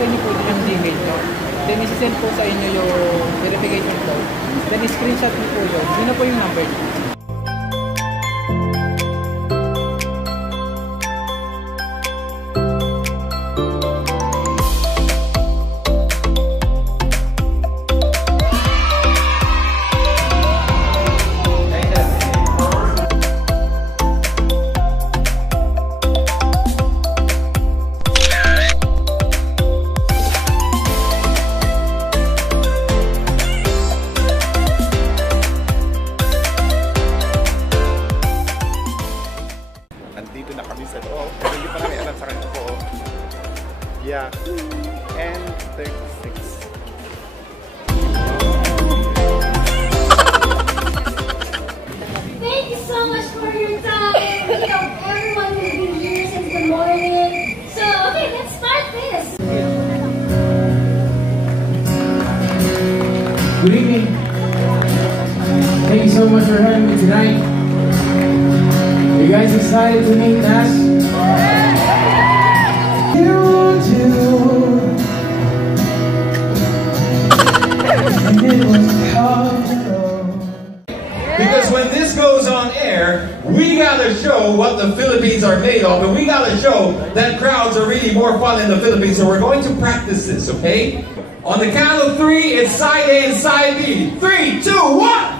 ilalagay niyo po yung Gmail nyo. Then isi-send po sa inyo yung verification code. Then screenshot niyo po yun. Yun na po yung number niyo. Andito na kami sa loob. Pero hindi pa namin alam sa kanya po. Yahoo! N36. Thank you so much for your time. We hope everyone will be here since the morning. So, okay, let's start this. Good evening. Thank you so much for having me tonight. Are you guys excited to meet NAS? Because when this goes on air, we gotta show what the Philippines are made of, and we gotta show that crowds are really more fun in the Philippines. So we're going to practice this, okay? On the count of 3, it's side A and side B. 3, 2, 1!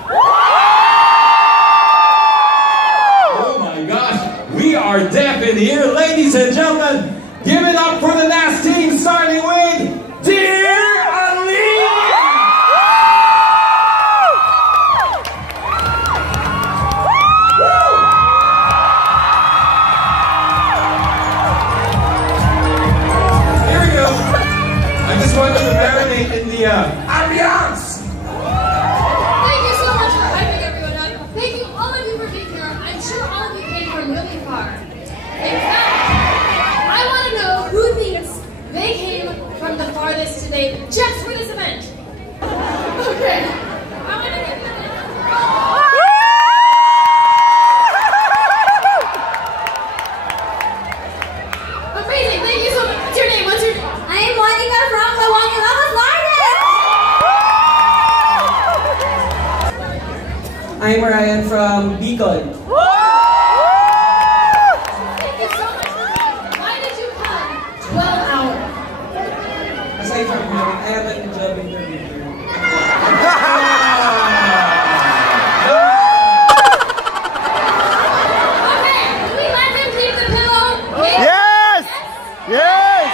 We are deaf in here, ladies and gentlemen. Give it up for the NAS team, starting with Dear Ali. Here we go. I just wanted to marinate in the ambiance. Thank you so much for hyping everyone up. Thank you, all of you, for being here. I'm sure all of you came from really far. In fact, I want to know who thinks they came from the farthest today just for this event. Okay. I want to get amazing. Thank you so much. What's your name? What's your name? I am Monica from Kawangilaka, Florida. I'm Ryan from Bicol. Aside from that, I have a job interview. Okay, can we let him keep the pillow? Yes! Yes!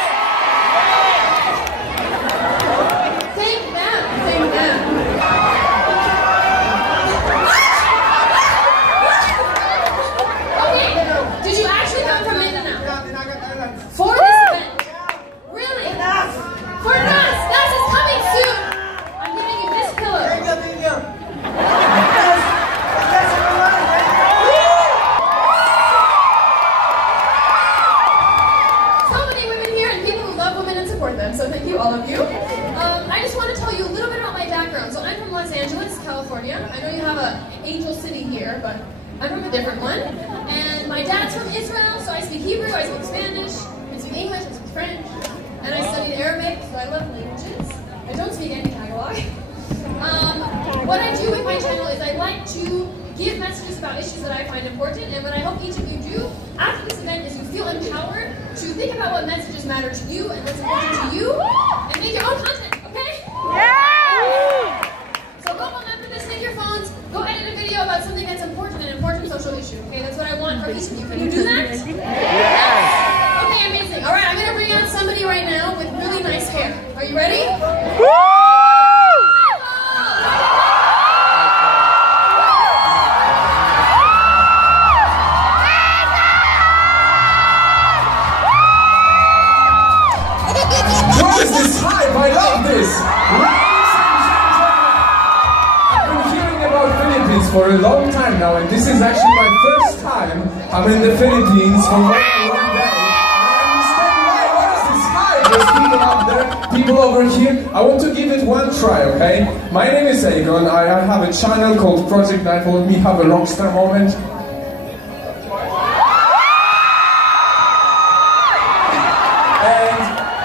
Thank them. Thank them. Okay, did you actually come from Mindanao? For this event? Really? For NAS! NAS is coming soon! I'm giving you this pillow. So many women here and people who love women and support them, so thank you, all of you. I just want to tell you a little bit about my background. So I'm from Los Angeles, California. I know you have an angel city here, but I'm from a different one. And my dad's from Israel, so I speak Hebrew, I speak Spanish, I speak English, I speak French. And I studied Arabic, so I love languages. I don't speak any Tagalog. What I do with my channel is I like to give messages about issues that I find important, and what I hope each of you do after this event is you feel empowered to think about what messages matter to you and what's important to you, and make your own content, okay? Yeah! So go remember this, take your phones, go edit a video about something that's important, an important social issue, okay? That's what I want for each of you. Can you do that? Yes! Okay, amazing. All right, I'm going to bring out somebody right now with really nice hair. Are you ready? Woo! What is this hype? I love this. I've been hearing about Philippines for a long time now, and this is actually my first time I'm in the Philippines for one day. I understand why. What is this hype? There's people out there, people over here. I want to give it one try, okay? My name is Aegon. I have a channel called Project Night. Let me have a rockstar moment. And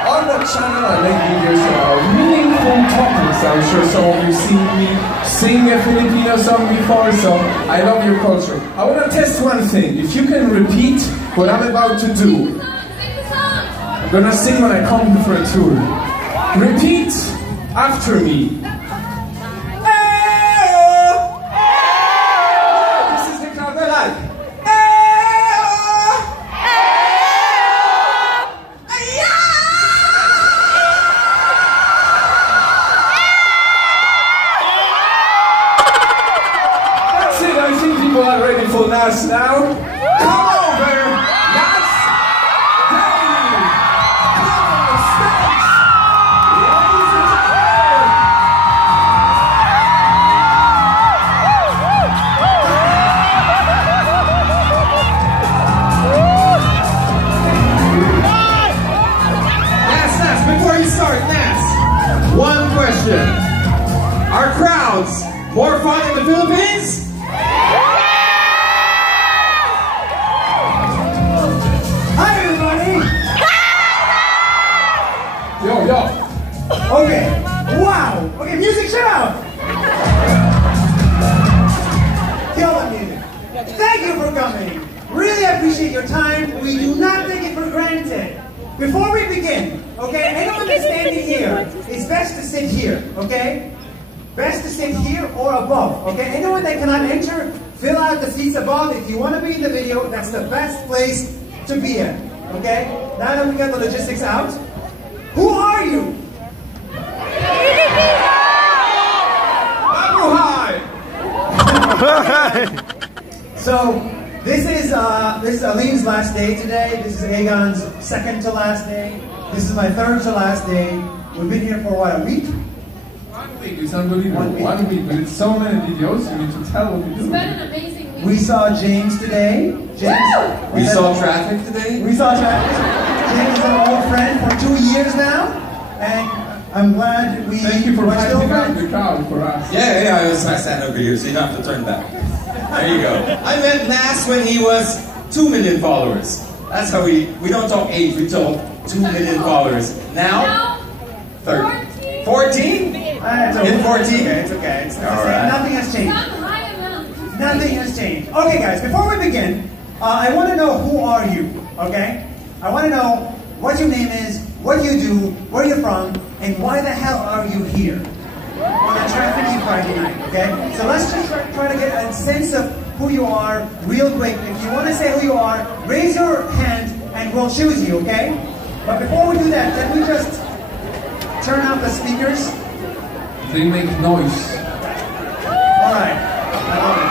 on the our channel, I make videos about meaningful topics. I'm sure some of you seen me sing a Filipino song before, so I love your culture. I want to test one thing. If you can repeat what I'm about to do, I'm gonna sing when I come for a tour. Repeat after me. This is the crowd I like. That's it. I think people are ready for NAS now. Come over, NAS Daily. Come on stage. Ladies and gentlemen. NAS, before you start, NAS, one question. Are crowds more fun in the Philippines? Hi everybody! Yo. Okay, wow! Okay, music, shut up! Kill the music. Thank you for coming. Really appreciate your time. We do not take it for granted. Before we begin, okay, anyone that's standing here, it's best to sit here, okay? Best to sit here or above, okay? Anyone that cannot enter, fill out the seats above. If you want to be in the video, that's the best place to be at, okay? Now that we got the logistics out, who are you? So this is Alim's last day today. This is Aegon's second to last day. This is my third to last day. We've been here for what, a week? 1 week, it's unbelievable. 1 week, but it's so many videos, you need to tell what we do. It's been an amazing week. We saw James today. James. We saw traffic today. We saw traffic. James is an old friend for 2 years now, and I'm glad we. Thank you for we're still passing out friends. the crowd for us. Yeah, I stand over here, so you don't have to turn back. There you go. I met NAS when he was 2 million followers. That's how we don't talk age, we talk 2 million followers. Now, 30. 14? It's okay. In 14? It's okay. It's All right. Nothing has changed. Some high amount. Nothing has changed. Okay, guys, before we begin, I want to know who are you, okay? I want to know what your name is, what you do, where you're from, and why the hell are you here on a trafficy Friday night, okay? So let's just try to get a sense of who you are real quick. If you want to say who you are, raise your hand and we'll choose you, okay? But before we do that, can we just turn off the speakers? They make noise. All right. I love it.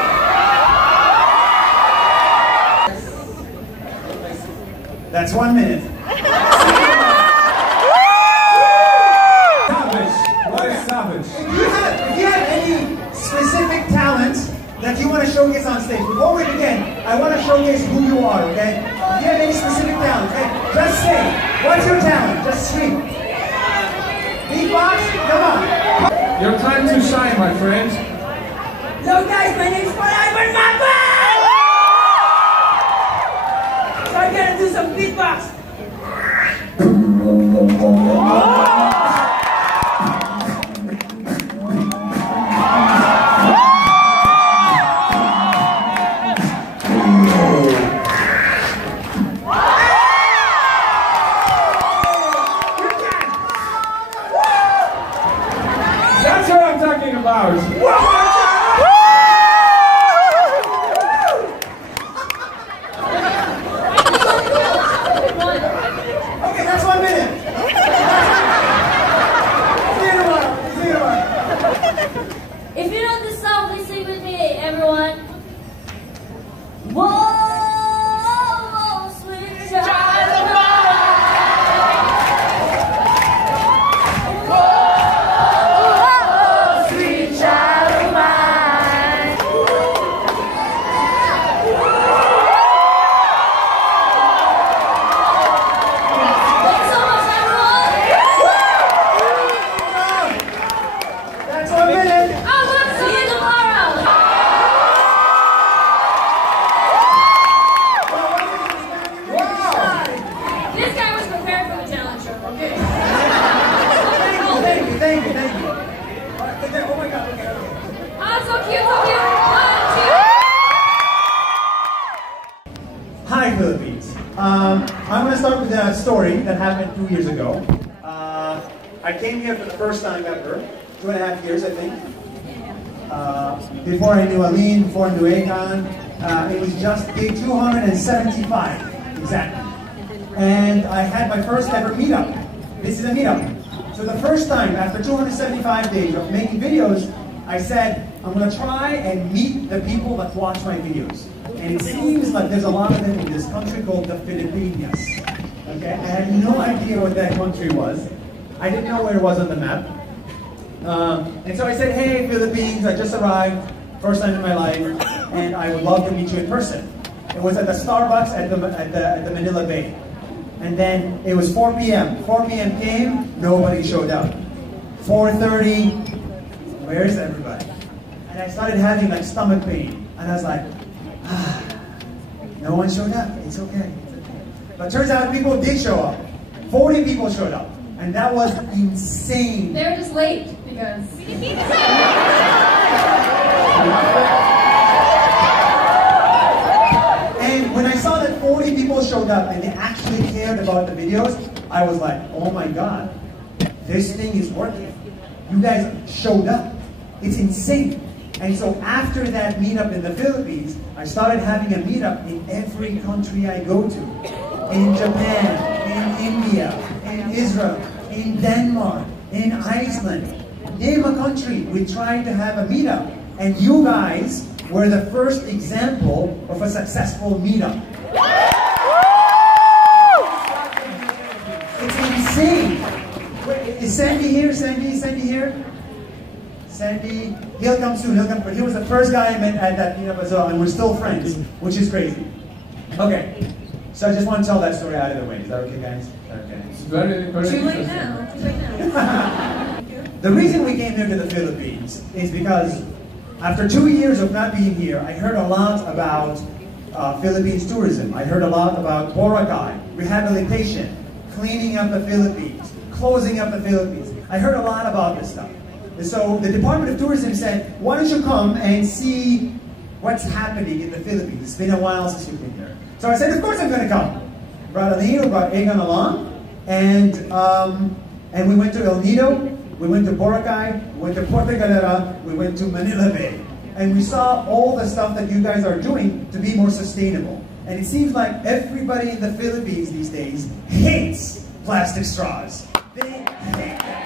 That's 1 minute. Savage. What is savage? If you have any specific talent that you want to showcase on stage, before we begin, I want to showcase who you are, okay? If you have any specific talent, okay? Just say, what's your talent? Just scream. Beatbox? Come on. Your time to shine, my friend. Hello guys, my name is Ivan Mapa! So I'm gonna do some beatbox. That's what I'm talking about. start with a story that happened 2 years ago. I came here for the first time ever, 2.5 years, I think. Before I knew Aline, before I knew Aegon, it was just day 275, exactly. And I had my first ever meetup. This is a meetup. So the first time, after 275 days of making videos, I said, I'm going to try and meet the people that watch my videos. And it seems like there's a lot of them in this country called the Philippines. Okay, I had no idea what that country was. I didn't know where it was on the map. And so I said, hey, Philippines, I just arrived, first time in my life, and I would love to meet you in person. It was at the Starbucks at the Manila Bay. And then it was 4 p.m. 4 p.m. came, nobody showed up. 4:30, where's everybody? And I started having like stomach pain. And I was like, no one showed up, it's okay. But turns out people did show up. 40 people showed up. And that was insane. They're just late because... And when I saw that 40 people showed up and they actually cared about the videos, I was like, oh my God, this thing is working. You guys showed up. It's insane. And so after that meetup in the Philippines, I started having a meetup in every country I go to. In Japan, in India, in Israel, in Denmark, in Iceland. Name a country, we tried to have a meetup. And you guys were the first example of a successful meetup. It's insane. Wait, is Sandy here? Sandy here? Sandy, he'll come soon, but he was the first guy I met at that meetup as well, and we're still friends, which is crazy. Okay, so I just want to tell that story out of the way. Is that okay, guys? Okay. It's very, very Too late now. Too late now. The reason we came here to the Philippines is because after 2 years of not being here, I heard a lot about Philippines tourism. I heard a lot about Boracay, rehabilitation, cleaning up the Philippines, closing up the Philippines. I heard a lot about this stuff. So the Department of Tourism said, why don't you come and see what's happening in the Philippines? It's been a while since you've been here. So I said, of course I'm going to come. Brought Aline, brought Aegon along, and we went to El Nido, we went to Boracay, we went to Puerto Galera, we went to Manila Bay. And we saw all the stuff that you guys are doing to be more sustainable. And it seems like everybody in the Philippines these days hates plastic straws. They hate them.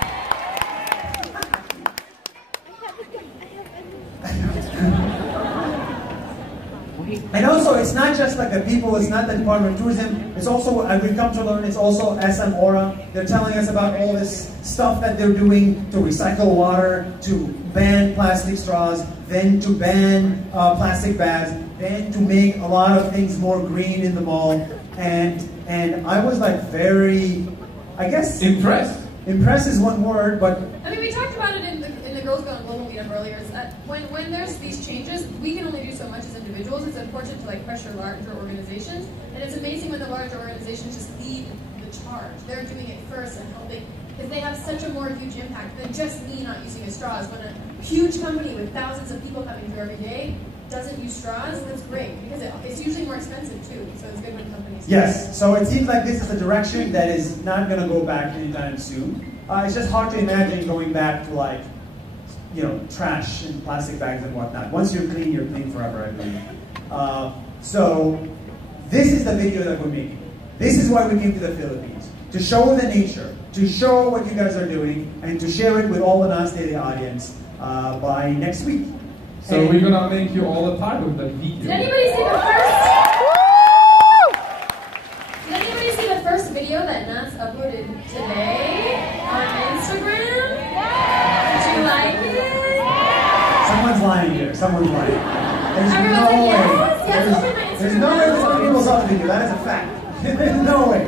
And also, it's not just like the people, it's not the Department of Tourism, it's also, we've come to learn, it's also SM Aura. They're telling us about all this stuff that they're doing to recycle water, to ban plastic straws, then to ban plastic bags, then to make a lot of things more green in the mall. And I was like very, I guess... Impressed? Impressed is one word, but... I mean, we talked about it in the Girls Gone Global meetup earlier, is that when there's these changes, we can only do so much as individuals. It's important to like pressure larger organizations, and it's amazing when the larger organizations just lead the charge. They're doing it first and helping, because they have such a more huge impact than just me not using a straws. When a huge company with thousands of people coming through every day doesn't use straws, that's great, because it's usually more expensive too, so it's good when companies... Yes, so it seems like this is a direction that is not going to go back anytime soon. It's just hard to imagine going back to like, you know, trash and plastic bags and whatnot. Once you're clean forever, I believe. So this is the video that we're making. This is why we came to the Philippines. To show the nature, to show what you guys are doing, and to share it with all the NAS Daily audience by next week. So we're gonna make you all a part of that video. Did anybody see the first? Did anybody see the first video that NAS uploaded today on Instagram? Did you like it? Someone's lying here. Someone's lying. There's Everyone's no like, way. yes, open my Instagram. There's no way that people saw the video. That is a fact. There's no way.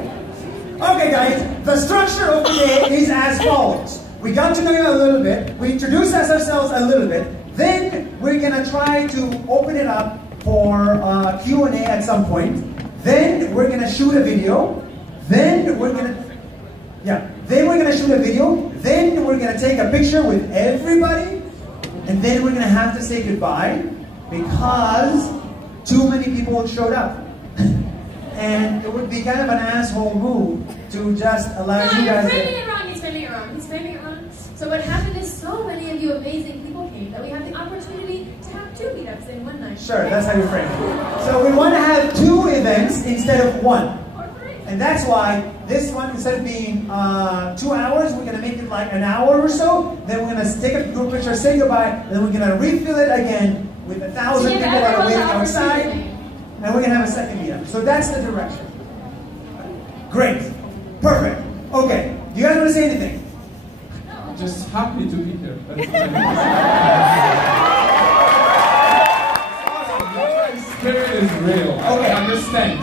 Okay, guys. The structure of the day is as follows. We got to know you a little bit. We introduced ourselves a little bit. Then we're gonna try to open it up for Q&A at some point. Then we're gonna shoot a video. Then we're gonna shoot a video. Then we're gonna take a picture with everybody. And then we're gonna have to say goodbye because too many people showed up. and it would be kind of an asshole move to just allow No, you you're guys framing it wrong. He's framing it wrong. He's framing it wrong. So what happened is so many of you amazing people came that we have the opportunity to have 2 meetups in one night. Sure, that's how you frame it. So we want to have 2 events instead of 1. And that's why this one, instead of being 2 hours, we're going to make it like an hour or so. Then we're going to take a group picture, say goodbye, then we're going to refill it again with 1,000 people that are waiting outside. And we're going to have a second meetup. So that's the direction. Great. Perfect. Okay. Do you guys want to say anything? Just happy to be here. The spirit is real. Okay. I understand.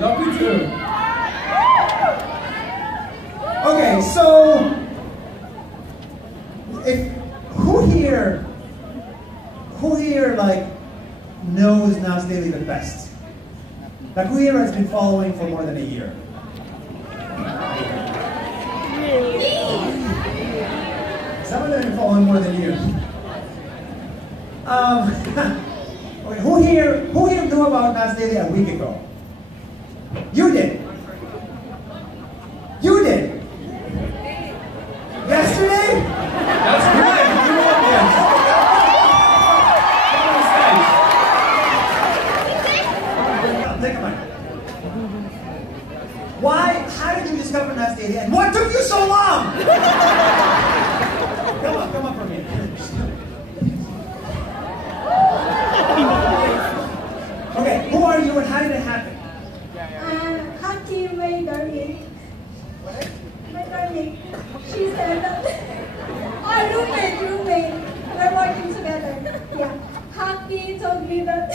Love you too. Okay, so who here like knows NAS Daily the best? Like who here has been following for more than a year? Some of them have been following more than a year. Okay, who here knew about NAS Daily a week ago? You did. You did. Yesterday? That's great. You want this. Come on stage. Take a mic. Why? How did you discover NAS Daily? And what took you so long? Come on for me. Okay, who are you and how did it happen? Haki, my darling. My darling. She said that our roommate. We're working together. Yeah. Haki told me that.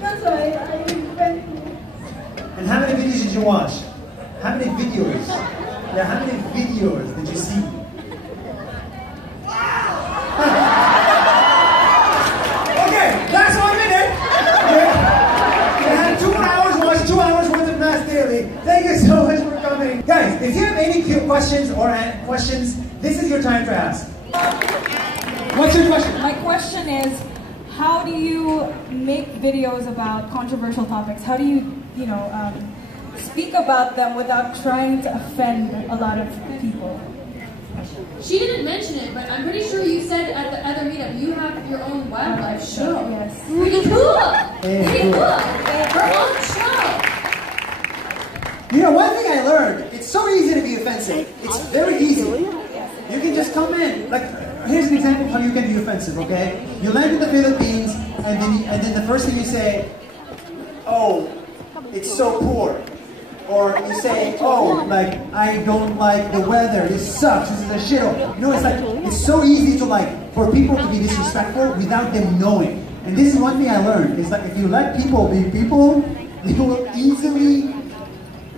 That's why I went. And how many videos did you watch? How many videos? Yeah, how many videos did you see? Okay, last 1 minute. Okay. You had 2 hours, watch 2 hours worth of NAS Daily. Thank you so much for coming. Guys, if you have any questions this is your time to ask. What's your question? My question is, how do you make videos about controversial topics? How do you, speak about them without trying to offend a lot of people? She didn't mention it, but I'm pretty sure you said at the other meetup you have your own wildlife show. Yes. Pretty cool. Pretty cool. Her own show. You know, one thing I learned, it's so easy to be offensive. It's very easy. You can just come in. Like, here's an example of how you can be offensive, okay? You land in the Philippines, and then the first thing you say, oh, it's so poor. Or you say, oh, like, I don't like the weather, this sucks, this is a shithole. You know, it's like, it's so easy to like, for people to be disrespectful without them knowing. And this is one thing I learned, is like, if you let people be people, they will easily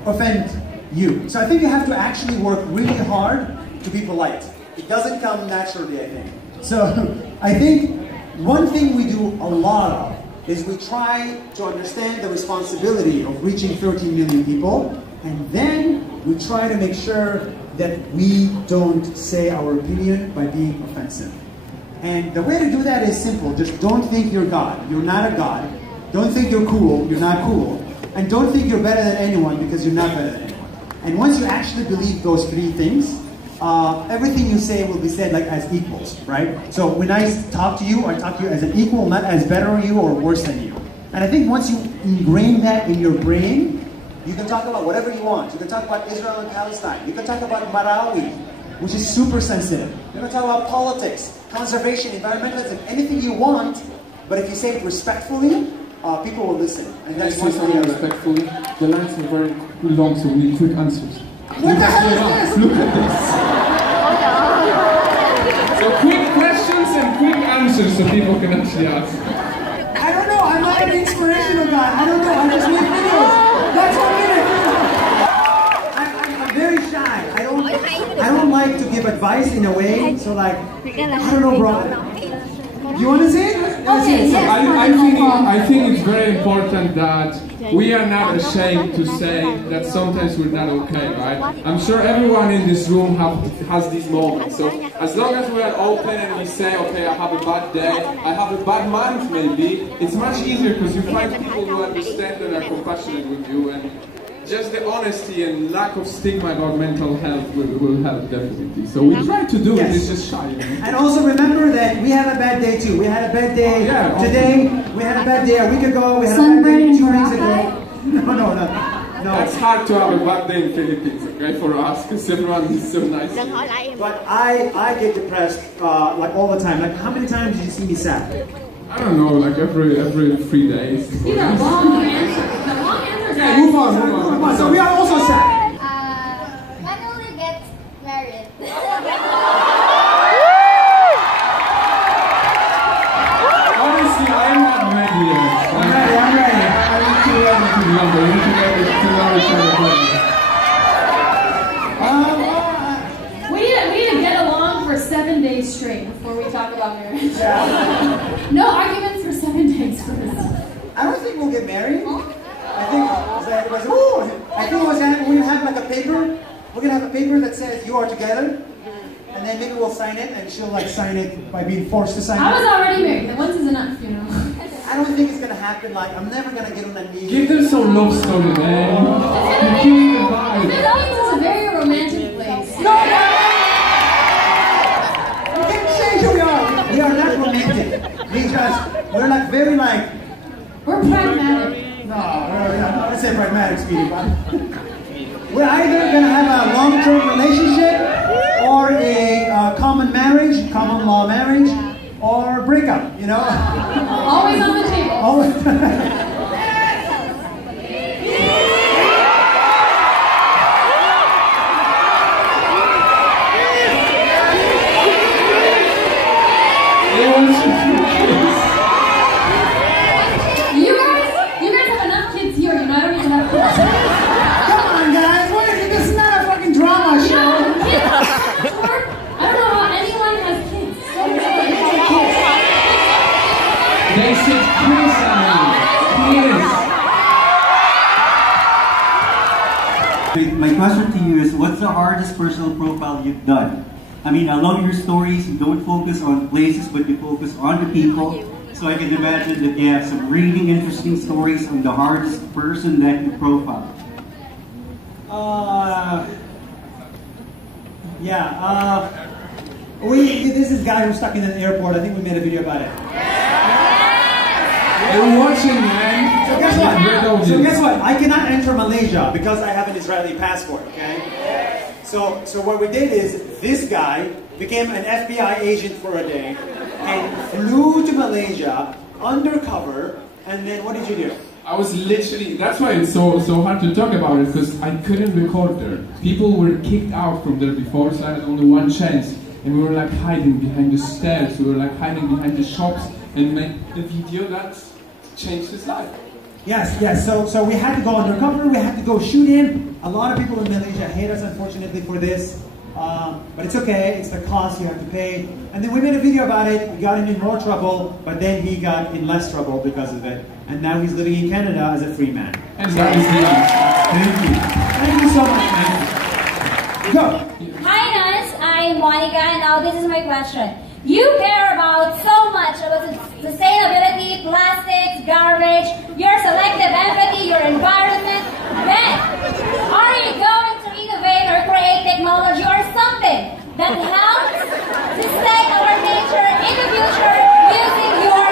offend you. So I think you have to actually work really hard to be polite. It doesn't come naturally, I think. So I think one thing we do a lot of is we try to understand the responsibility of reaching 13 million people, and then we try to make sure that we don't say our opinion by being offensive. And the way to do that is simple. Just don't think you're God. You're not a God. Don't think you're cool. You're not cool. And don't think you're better than anyone, because you're not better than anyone. And once you actually believe those 3 things, everything you say will be said like as equals, right? So when I talk to you as an equal, not as better than you or worse than you. And I think once you ingrain that in your brain, you can talk about whatever you want. You can talk about Israel and Palestine. You can talk about Marawi, which is super sensitive. You can talk about politics, conservation, environmentalism, anything you want. But if you say it respectfully, people will listen. And that's one thing respectfully. The lines are very long, so we need quick answers. What the hell is this? Look at this. So quick questions and quick answers so people can actually ask. I don't know, I'm not an inspirational guy. I don't know, I just make videos. That's 1 minute. I'm very shy. I don't like to give advice in a way, so like, I don't know, bro. You want to see it? Okay, yes. I think it's very important that we are not ashamed to say that sometimes we're not okay, right? I'm sure everyone in this room has these moments. So as long as we are open and we say, okay, I have a bad day, I have a bad month maybe, it's much easier because you find people who understand and are compassionate with you, and just the honesty and lack of stigma about mental health will help definitely. So we try to do it, it's just shy. You know? And also remember that we have a bad day too. We had a bad day today, we had a bad day a week ago, we had a bad day 2 weeks ago. No. That's hard to have a bad day in Philippines, okay, for us, because everyone is so nice. But I get depressed like all the time. Like how many times did you see me sad? I don't know, like every 3 days. These are long answers. The long answers. Yeah, move on. So we are also sad. When will you get married? Honestly, I'm not ready yet. I'm ready. I'm too ready to be younger. You need to get to know each other better. We need to get along for 7 days straight before we talk about marriage. No arguments for 7 days first. I don't think we'll get married. I think we'll have like a paper. We're gonna have a paper that says you are together, and then maybe we'll sign it, and she'll like sign it by being forced to sign it. I was already married. Once is enough, you know. I don't think it's gonna happen. Like I'm never gonna get on that knee. Give them some love story, man. You're killing the vibe. Philippines is a very romantic place. No! You can't change who we are. We are not romantic. Because we're like very like. We're pragmatic. No, let's say pragmatic, Speedy. We're either gonna have a long-term relationship, or a common marriage, common law marriage, or breakup. You know. Always on the table. Always. You guys have enough kids here. You know, I don't need to have kids. Come on, guys. This is not a fucking drama show. I don't know how anyone has kids. They should My question to you is, what's the hardest personal profile you've done? I mean, I love your stories. You don't focus on places, but you focus on the people. So I can imagine that you have some really interesting stories on the hardest person that you profile. This is a guy who's stuck in an airport. I think we made a video about it. They're watching, man. So guess what? I cannot enter Malaysia because I have an Israeli passport, okay? So what we did is, this guy became an FBI agent for a day and flew to Malaysia undercover, and then what did you do? I was literally, that's why it's so hard to talk about it, because I couldn't record there. People were kicked out from there before, so I had only one chance. And we were like hiding behind the stairs, we were like hiding behind the shops, and made the video that changed his life. Yes. So we had to go undercover, we had to go shoot him. A lot of people in Malaysia hate us, unfortunately, for this. But it's okay, it's the cost you have to pay. And then we made a video about it, we got him in more trouble, but then he got in less trouble because of it. And now he's living in Canada as a free man. And that is the Thank you. Thank you so much, man. Go. Hi guys, I'm Monica, and now this is my question. You care about so much about sustainability, plastics, garbage, your selective empathy, your environment. Then, are you going to innovate or create technology or something that helps sustain our nature in the future using your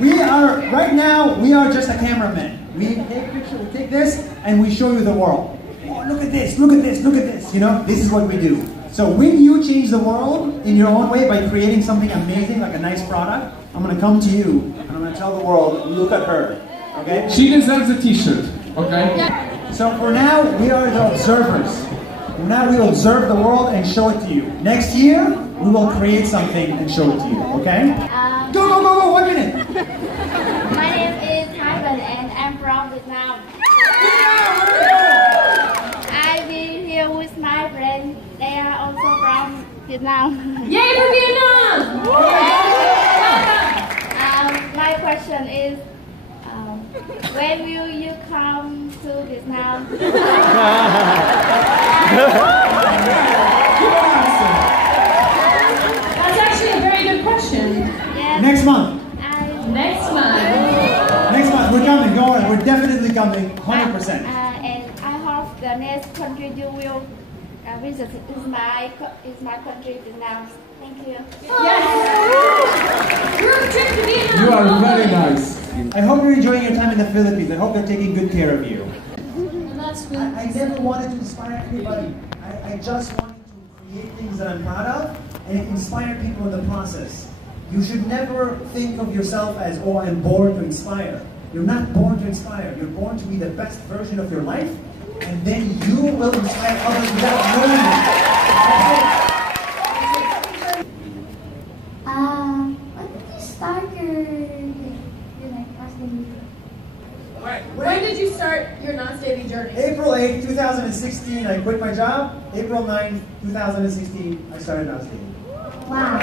income? Right now, we are just a cameraman. We take a picture, we take this, and we show you the world. Oh, look at this, look at this, look at this. You know, this is what we do. So when you change the world in your own way by creating something amazing, like a nice product, I'm going to come to you, and I'm going to tell the world, look at her. Okay? She deserves a t-shirt, okay? So for now, we are the observers. For now, we will observe the world and show it to you. Next year, we will create something and show it to you, okay? Go, 1 minute! My name is Ivan and I'm from Vietnam. I've been here with my friends. They are also from Vietnam. Yay for Vietnam! My question is, when will you come to Vietnam? That's actually a very good question. Yes. Next month. Next month. Next month, we're coming. Go on. We're definitely coming. 100%. And I hope the next country you will visit is my country, Vietnam. Thank you. Yes! Group trip to Vietnam! You are very nice. I hope you're enjoying your time in the Philippines. I hope they're taking good care of you. And that's good. I never wanted to inspire anybody. I just wanted to create things that I'm proud of and inspire people in the process. You should never think of yourself as, oh, I'm born to inspire. You're not born to inspire. You're born to be the best version of your life, and then you will inspire others without knowing it. When did you start your When did you start your NAS Daily journey? April 8, 2016, I quit my job. April 9, 2016, I started NAS Daily. Wow.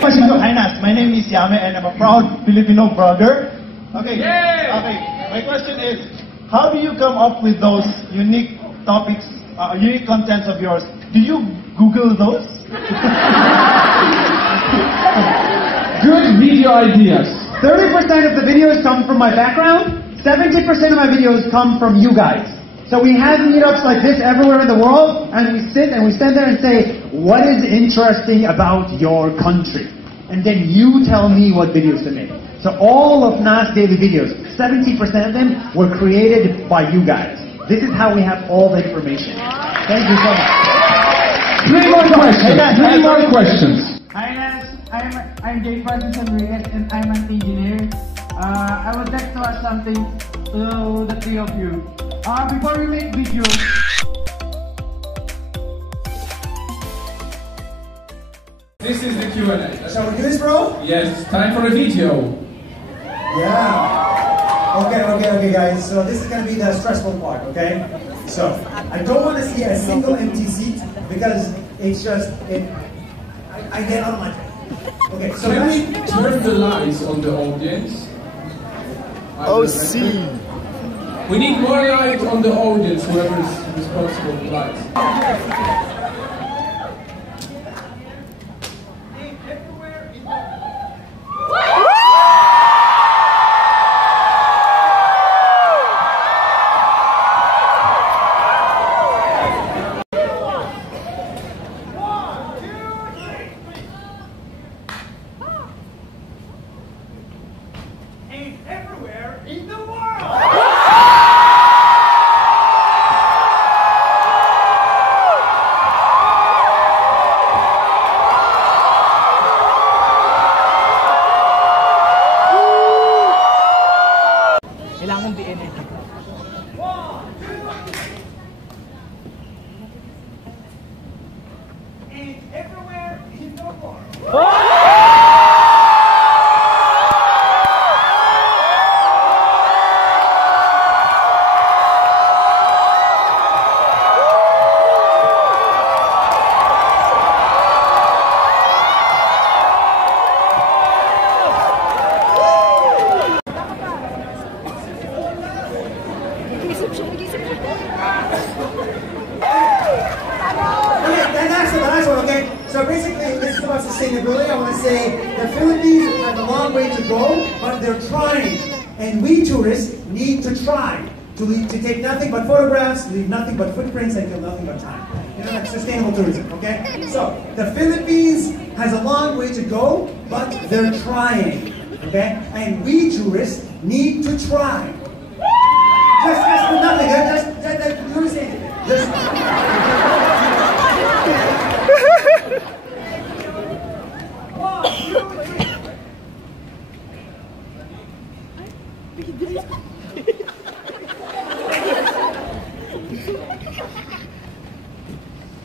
Question to NAS. My name is Yame and I'm a proud Filipino vlogger. Okay. Okay. My question is, how do you come up with those unique topics, unique contents of yours? Do you Google those? Good video ideas. 30% of the videos come from my background. 70% of my videos come from you guys. So we have meetups like this everywhere in the world, and we sit and we stand there and say, what is interesting about your country? And then you tell me what videos to make. So all of NAS Daily videos, 70% of them were created by you guys. This is how we have all the information. Thank you so much. 3 more questions. 3 more questions. Hi NAS, I'm Jay Francis Enriquez and I'm an engineer. I would like to ask something to the three of you. Before we make videos, This is the Q&A. Shall we do this, bro? Yes, time for a video. Yeah. Okay, guys. So this is gonna be the stressful part, okay? So I don't want to see a single empty seat because it's just I get on my. Okay, so can we turn the lights on the audience? Oh, see. We need more light on the audience, whoever is responsible for lights. So basically, this is about sustainability. I want to say the Philippines have a long way to go, but they're trying. And we tourists need to try to take nothing but photographs, leave nothing but footprints, and kill nothing but time. You know, that's sustainable tourism, okay? So, the Philippines has a long way to go, but they're trying, okay? And we tourists need to try. Just for nothing, you understand?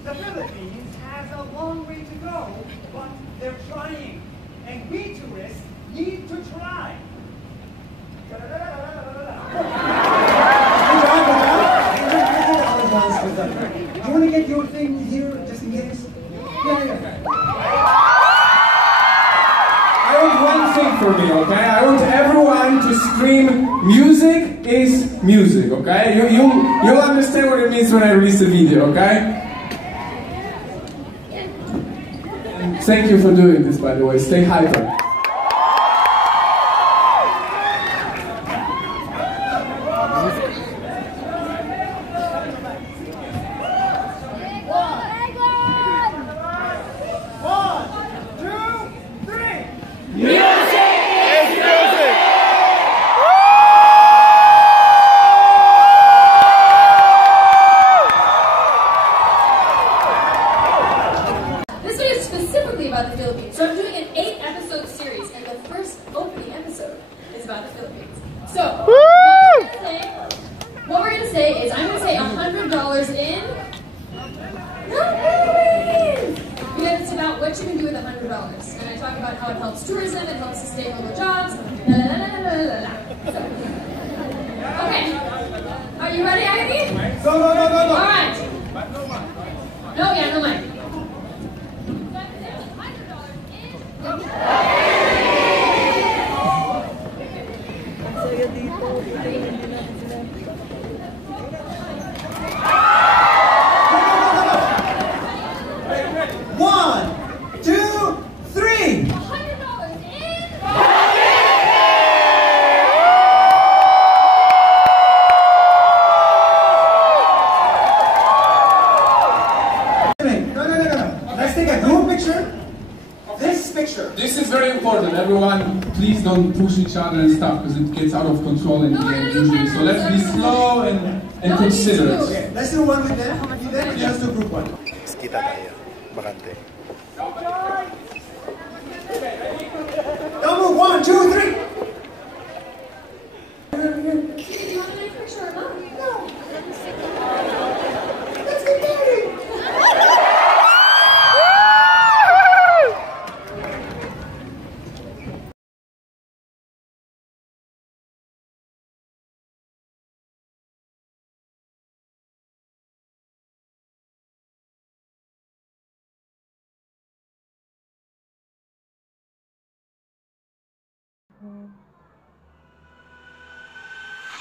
The Philippines has a long way to go, but they're trying. And we tourists need to try. You want to get your thing here, just in case? I want one thing for me, okay? I want everyone to scream, music is music, okay? You'll understand what it means when I release the video, okay? And thank you for doing this, by the way. Stay hyper. About the Philippines. So I'm doing an 8-episode series, and the first opening episode is about the Philippines. So what we're gonna say is I'm gonna say $100 in Philippines, because it's about what you can do with $100, and I talk about how it helps tourism, it helps sustain local jobs. So, okay, are you ready, Ivy? Go. All right. No, yeah, no mic. This is very important. Everyone, please don't push each other and stuff because it gets out of control in the end usually. So let's be slow and considerate. Okay, let's do one with them. Let's do group one. Kita tayo. Bakante. Number 1, 2, 3. Let's get married.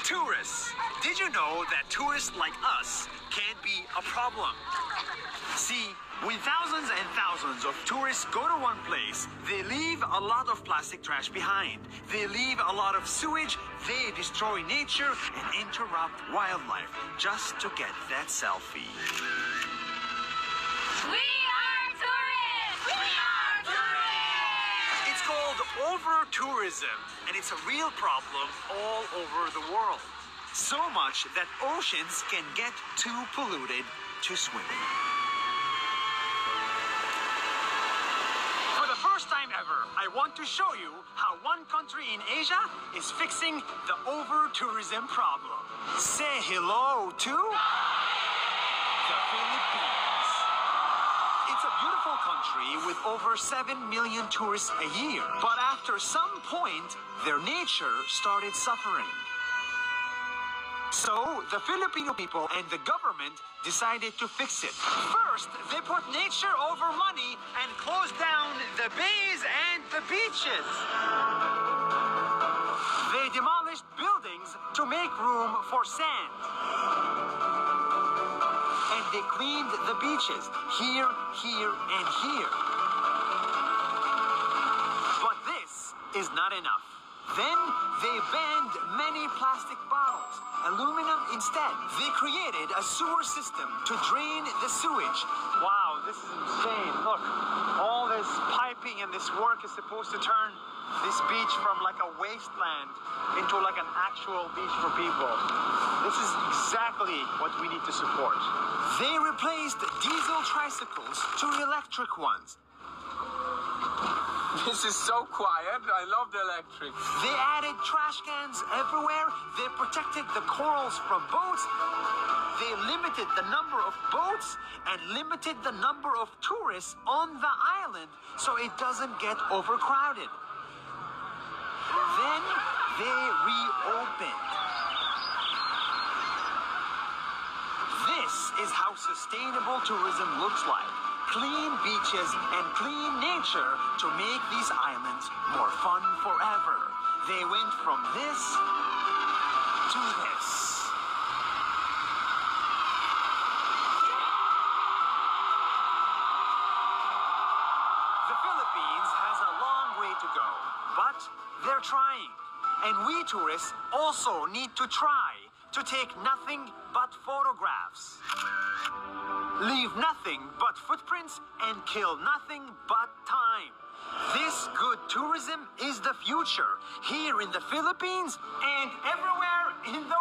Tourists. Did you know that tourists like us can be a problem? See, when thousands and thousands of tourists go to one place, they leave a lot of plastic trash behind. They leave a lot of sewage, they destroy nature and interrupt wildlife just to get that selfie. We are tourists! We are tourists! It's called over-tourism, and it's a real problem all over the world. So much that oceans can get too polluted to swim in. For the first time ever, I want to show you how one country in Asia is fixing the over-tourism problem. Say hello to the Philippines. It's a beautiful country with over 7 million tourists a year. But after some point, their nature started suffering. So, the Filipino people and the government decided to fix it. First, they put nature over money and closed down the bays and the beaches. They demolished buildings to make room for sand. And they cleaned the beaches here, here, and here. But this is not enough. Then they banned many plastic bottles, aluminum instead. They created a sewer system to drain the sewage. Wow, this is insane. Look, all this piping and this work is supposed to turn this beach from like a wasteland into like an actual beach for people. This is exactly what we need to support. They replaced diesel tricycles to electric ones. This is so quiet. I love the electric. They added trash cans everywhere. They protected the corals from boats. They limited the number of boats and limited the number of tourists on the island so it doesn't get overcrowded. Then they reopened. This is how sustainable tourism looks like. clean beaches and clean nature to make these islands more fun forever. They went from this to this. The Philippines has a long way to go, but they're trying. And we tourists also need to try to take nothing but photographs. Leave nothing but footprints and kill nothing but time. This good tourism is the future here in the Philippines and everywhere in the